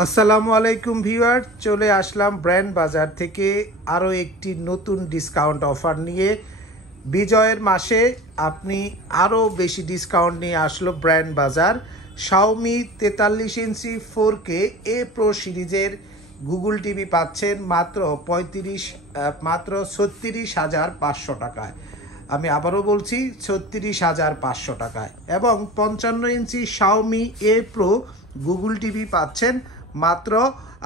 আসসালামু আলাইকুম ভিউয়ার, চলে আসলাম ব্র্যান্ড বাজার থেকে আরও একটি নতুন ডিসকাউন্ট অফার নিয়ে। বিজয়ের মাসে আপনি আরও বেশি ডিসকাউন্ট নিয়ে আসলো ব্র্যান্ড বাজার। শাওমি 43 ইঞ্চি 4K এ প্রো সিরিজের গুগল টিভি পাচ্ছেন মাত্র 36,500 টাকায়। আমি আবারও বলছি 36,500 টাকায়। এবং 55 inch Xiaomi A Pro Google TV পাচ্ছেন মাত্র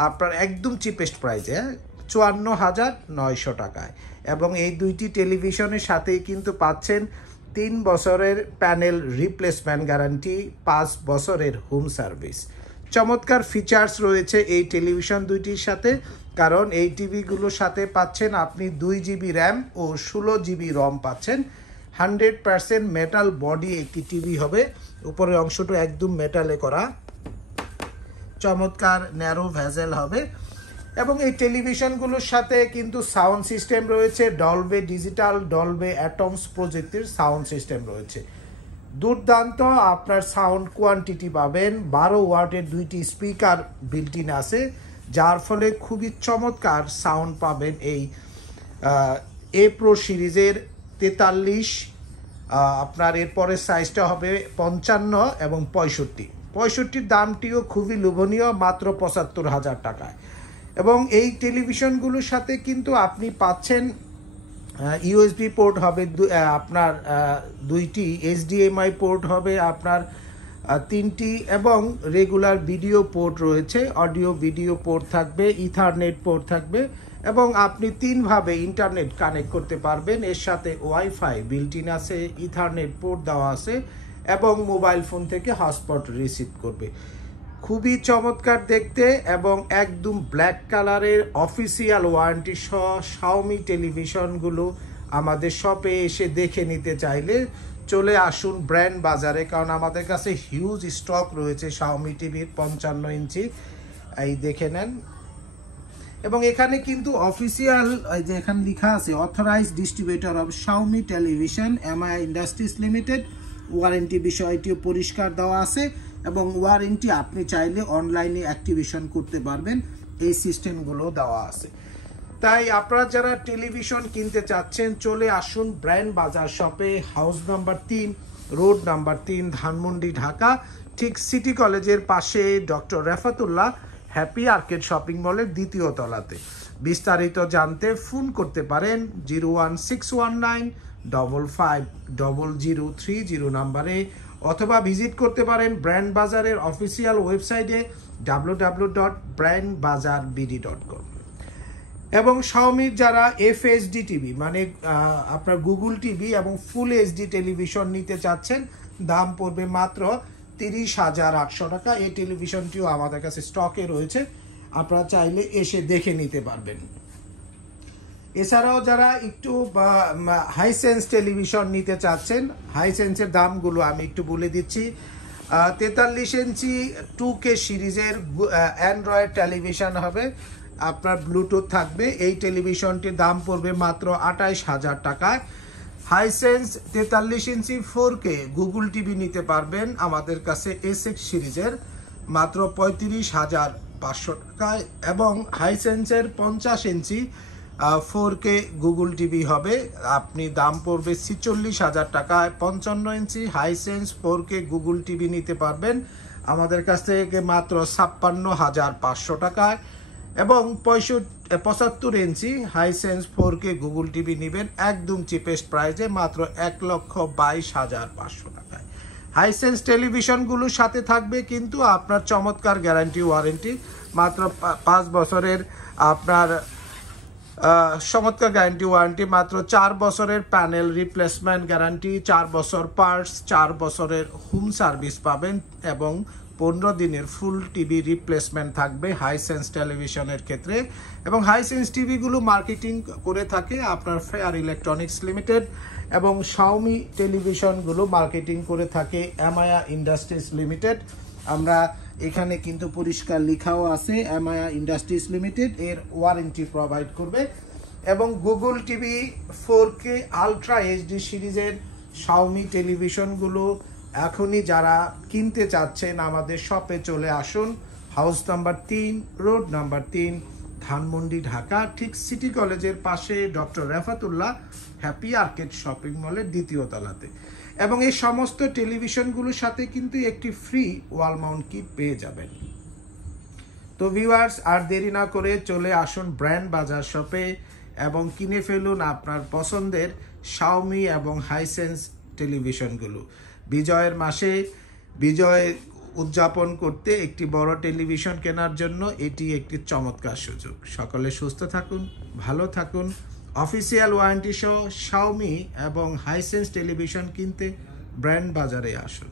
আপনার একদম চিপেস্ট প্রাইসে 54,900 টাকায়। এবং এই দুইটি টেলিভিশনের সাথেই কিন্তু পাচ্ছেন 3 বছরের প্যানেল রিপ্লেসমেন্ট গ্যারান্টি, 5 বছরের হোম সার্ভিস। চমৎকার ফিচার্স রয়েছে এই টেলিভিশন দুইটির সাথে, কারণ এই টিভিগুলোর সাথে পাচ্ছেন আপনি 2 জিবি র্যাম ও 16 জিবি রম পাচ্ছেন। 100% মেটাল বডি একটি টিভি হবে, উপরের অংশটা একদম মেটালে করা, চমৎকার ন্যারো ভেজেল হবে। এবং এই টেলিভিশনগুলোর সাথে কিন্তু সাউন্ড সিস্টেম রয়েছে, ডলবে ডিজিটাল, ডলবে অ্যাটমস প্রযুক্তির সাউন্ড সিস্টেম রয়েছে। দুর্দান্ত আপনার সাউন্ড কোয়ান্টিটি পাবেন। 12 ওয়াটের 2টি স্পিকার বিল্ট ইন আছে, যার ফলে খুবই চমৎকার সাউন্ড পাবেন এই এ প্রো সিরিজের 43। আপনার এরপরের সাইজটা হবে 55 এবং 65 দামটিও খুবই লোভনীয়, মাত্র 75,000 টাকায়। এবং এই টেলিভিশনগুলোর সাথে কিন্তু আপনি পাচ্ছেন ইউএসবি পোর্ট হবে আপনার 2টি, এইচডিএমআই পোর্ট হবে আপনার 3টি, এবং রেগুলার ভিডিও পোর্ট রয়েছে, অডিও ভিডিও পোর্ট থাকবে, ইথারনেট পোর্ট থাকবে, এবং আপনি 3ভাবে ইন্টারনেট কানেক্ট করতে পারবেন। এর সাথে ওয়াইফাই বিল্ট ইন আছে, ইথারনেট পোর্ট দেওয়া আছে, এবং মোবাইল ফোন থেকে হটস্পট রিসিভ করবে। খুবই চমৎকার দেখতে, এবং একদম ব্ল্যাক কালারের অফিসিয়াল ওয়ারেন্টি সহ শাওমি টেলিভিশনগুলো আমাদের শপে এসে দেখে নিতে চাইলে চলে আসুন ব্র্যান্ড বাজারে, কারণ আমাদের কাছে হিউজ স্টক রয়েছে শাওমি টিভির 55 ইঞ্চি। এই দেখে নেন। এবং এখানে কিন্তু অফিসিয়াল, এই যে এখানে লেখা আছে authorised distributor of Xiaomi television MI industries limited, warranty বিষয়টিও পরিষ্কার দেওয়া আছে। এবং ওয়ারেন্টি আপনি চাইলে অনলাইনে অ্যাক্টিভেশন করতে পারবেন, এই সিস্টেমগুলো দেওয়া আছে। তাই আপনারা যারা টেলিভিশন কিনতে চাচ্ছেন চলে আসুন ব্র্যান্ড বাজার শপে, house number 3, road number 3, Dhanmondi, Dhaka, ঠিক সিটি কলেজের পাশে doctor Refatullah happy arcade shopping মলের 2য় তলাতে। বিস্তারিত জানতে ফোন করতে পারেন 01619550030 নাম্বারে, অথবা ভিজিট করতে পারেন ব্র্যান্ড বাজারের অফিসিয়াল ওয়েবসাইটে www.brandbazarbd.com। এবং শাওমির যারা এফএইচডি টিভি মানে আপনার গুগল টিভি এবং ফুল এইচডি টেলিভিশন নিতে চাচ্ছেন, দাম পড়বে মাত্র 30,800 টাকা। এই টেলিভিশনটিও আমাদের কাছে স্টকে রয়েছে, আপনারা চাইলে এসে দেখে নিতে পারবেন। এছাড়াও যারা একটু হাইসেন্স টেলিভিশন নিতে চাচ্ছেন, হাইসেন্সের দামগুলো আমি একটু বলে দিচ্ছি। 43 ইঞ্চি 2K সিরিজের অ্যান্ড্রয়েড টেলিভিশন হবে, আপনার ব্লুটুথ থাকবে। এই টেলিভিশনটির দাম পড়বে মাত্র 28,000 টাকায়। হাইসেন্স 43 ইঞ্চি 4K গুগল টিভি নিতে পারবেন আমাদের কাছে এসএক্স সিরিজের মাত্র 35,500 টাকায়। এবং হাইসেন্সের 50 ইঞ্চি 4K গুগল টিভি হবে, আপনি দাম পড়বে 46,000 টাকায়। 55 ইঞ্চি হাইসেন্স 4K গুগল টিভি নিতে পারবেন আমাদের কাছ থেকে মাত্র 56,500 টাকায়। এবং 75 ইঞ্চি হাইসেন্স 4K গুগল টিভি নেবেন একদম চিপেস্ট প্রাইসে মাত্র 1,22,500 টাকায়। হাইসেন্স টেলিভিশনগুলোর সাথে থাকবে কিন্তু আপনার চমৎকার গ্যারান্টি ওয়ারেন্টি, মাত্র 5 বছরের আপনার চমৎকার গ্যারান্টি ওয়ারেন্টি, মাত্র 4 বছরের প্যানেল রিপ্লেসমেন্ট গ্যারান্টি, 4 বছর পার্টস, 4 বছরের হোম সার্ভিস পাবেন, এবং 15 দিনের ফুল টিভি রিপ্লেসমেন্ট থাকবে হাইসেন্স টেলিভিশনের ক্ষেত্রে। এবং হাইসেন্স টিভিগুলো মার্কেটিং করে থাকে আপনার ফেয়ার ইলেকট্রনিক্স লিমিটেড, এবং শাওমি টেলিভিশনগুলো মার্কেটিং করে থাকে এমআইয়া ইন্ডাস্ট্রিজ লিমিটেড। আমরা এখানে কিন্তু পরিষ্কার লেখাও আছে এমআইয়া ইন্ডাস্ট্রিজ লিমিটেড এর ওয়ারেন্টি প্রোভাইড করবে। এবং Google TV 4K ultra HD সিরিজের শাওমি টেলিভিশনগুলো এখনই যারা কিনতে চাচ্ছেন আমাদের শপে চলে আসুন। House number 3, road number 3, Dhanmondi, Dhaka, ঠিক সিটি কলেজের পাশে doctor Refatullah happy arcade shopping মলের 2য় তলাতে। এবং এই সমস্ত টেলিভিশনগুলোর সাথে কিন্তু একটি ফ্রি ওয়াল মাউন্ট কিট পেয়ে যাবেন। তো ভিউয়ার্স, আর দেরি না করে চলে আসুন ব্র্যান্ড বাজার শপে এবং কিনে ফেলুন আপনার পছন্দের শাওমি এবং হাইসেন্স টেলিভিশনগুলো। বিজয়ের মাসে বিজয় উদযাপন করতে একটি বড় টেলিভিশন কেনার জন্য এটি একটি চমৎকার সুযোগ। সকলে সুস্থ থাকুন, ভালো থাকুন। অফিসিয়াল ওয়ারেন্টি সহ শাওমি এবং হাইসেন্স টেলিভিশন কিনতে ব্র্যান্ড বাজারে আসুন।